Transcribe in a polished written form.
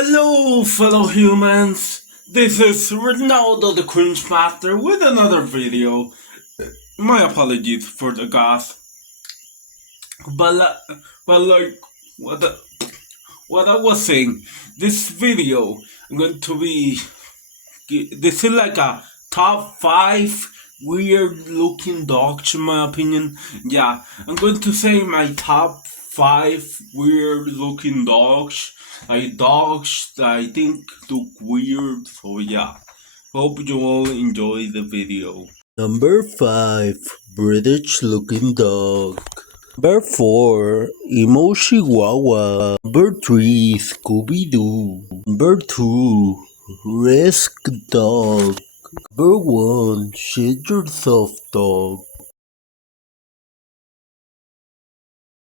Hello, fellow humans. This is Ronaldo the Cringe Master with another video. My apologies for the gas, but like what the, what I was saying, this video I'm going to be this is like a top 5 weird looking dogs in my opinion. Yeah, I'm going to say my top 5 weird looking dogs. Like dogs that I think look weird. So yeah, hope you all enjoy the video. Number 5. British looking dog. Number 4. Emo Chihuahua. Number 3. Scooby Doo. Number 2. Risk Dog. Number 1. Shit Yourself Dog.